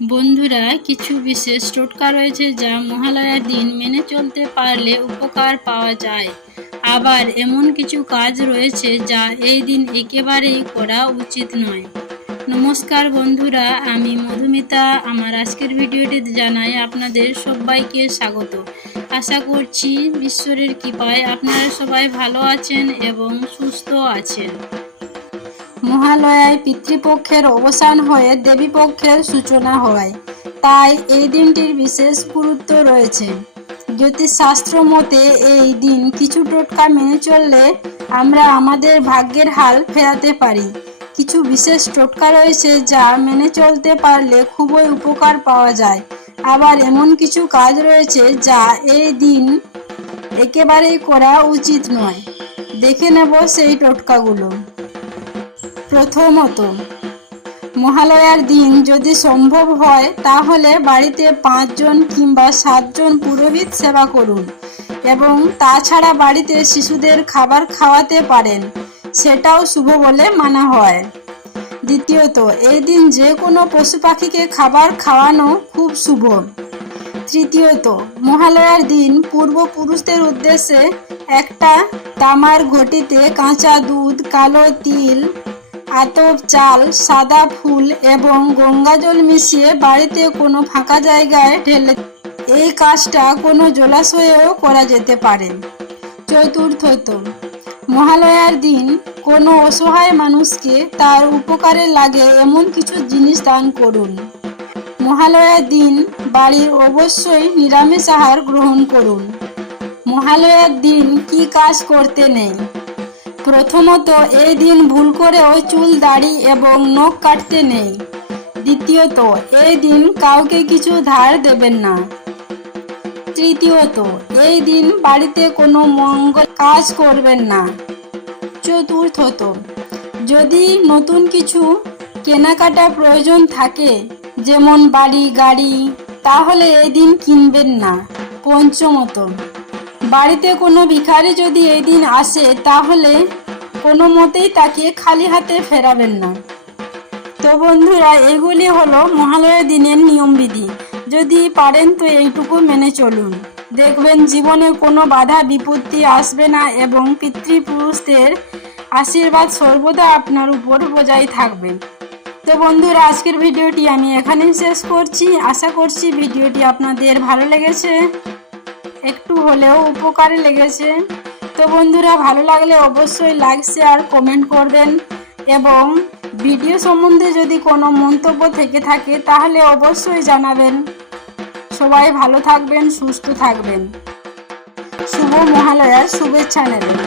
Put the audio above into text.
বন্ধুরা, কিছু বিশেষ টোটকা রয়েছে যা মহালয়ার দিন মেনে চলতে পারলে উপকার পাওয়া যায়। আবার এমন কিছু কাজ রয়েছে যা এই দিন একেবারেই করা উচিত নয়। নমস্কার বন্ধুরা, আমি মধুমিতা। আমার আজকের ভিডিওটি জানাই আপনাদের সবাইকে স্বাগত। আশা করছি ঈশ্বরের কৃপায় আপনারা সবাই ভালো আছেন এবং সুস্থ আছেন। মহালয়ায় পিতৃপক্ষের অবসান হয়ে দেবীপক্ষের সূচনা হয়, তাই এই দিনটির বিশেষ গুরুত্ব রয়েছে। জ্যোতিষশাস্ত্র মতে এই দিন কিছু টোটকা মেনে চললে আমরা আমাদের ভাগ্যের হাল ফেরাতে পারি। কিছু বিশেষ টোটকা রয়েছে যা মেনে চলতে পারলে খুবই উপকার পাওয়া যায়। আবার এমন কিছু কাজ রয়েছে যা এই দিন একেবারেই করা উচিত নয়। দেখে নেব সেই টোটকাগুলো। প্রথমত, মহালয়ার দিন যদি সম্ভব হয় তাহলে বাড়িতে 5 জন কিংবা 7 জন পুরোহিত সেবা করুন এবং তাছাড়া বাড়িতে শিশুদের খাবার খাওয়াতে পারেন, সেটাও শুভ বলে মানা হয়। দ্বিতীয়ত, এই দিন যে কোনো পশু পাখিকে খাবার খাওয়ানো খুব শুভ। তৃতীয়ত, মহালয়ার দিন পূর্বপুরুষদের উদ্দেশ্যে একটা তামার ঘটিতে কাঁচা দুধ, কালো তিল, আতপ চাল, সাদা ফুল এবং গঙ্গাজল মিশিয়ে বাড়িতে কোনো ফাঁকা জায়গায় ঢেলে এই কাজটা কোনো জলাশয়েও করা যেতে পারে। চতুর্থত, মহালয়ার দিন কোনো অসহায় মানুষকে তার উপকারে লাগে এমন কিছু জিনিস দান করুন। মহালয়ার দিন বাড়ির অবশ্যই নিরামিষ আহার গ্রহণ করুন। মহালয়ার দিন কি কাজ করতে নেই? প্রথমত, এই দিন ভুল করেও চুল, দাড়ি এবং নখ কাটতে নেই। দ্বিতীয়ত, এই দিন কাউকে কিছু ধার দেবেন না। তৃতীয়ত, এই দিন বাড়িতে কোনো মঙ্গল কাজ করবেন না। চতুর্থত, যদি নতুন কিছু কেনাকাটা প্রয়োজন থাকে, যেমন বাড়ি, গাড়ি, তাহলে এই দিন কিনবেন না। পঞ্চমত, বাড়িতে কোনো ভিখারি যদি এই দিন আসে তাহলে কোনো মতেই তাকে খালি হাতে ফেরাবেন না। তো বন্ধুরা, এগুলি হলো মহালয়ার দিনের নিয়মবিধি। যদি পারেন তো এইটুকু মেনে চলুন, দেখবেন জীবনে কোনো বাধা বিপত্তি আসবে না এবং পিতৃপুরুষদের আশীর্বাদ সর্বদা আপনার উপর বজায় থাকবে। তো বন্ধুরা, আজকের ভিডিওটি আমি এখানেই শেষ করছি। আশা করছি ভিডিওটি আপনাদের ভালো লেগেছে, একটু হলেও উপকারে লেগেছে। তো বন্ধুরা, ভালো লাগলে অবশ্যই লাইক, শেয়ার, কমেন্ট করবেন এবং ভিডিও সম্বন্ধে যদি কোনো মন্তব্য থেকে থাকে তাহলে অবশ্যই জানাবেন। সবাই ভালো থাকবেন, সুস্থ থাকবেন। শুভ মহালয়ার শুভেচ্ছা নেবেন।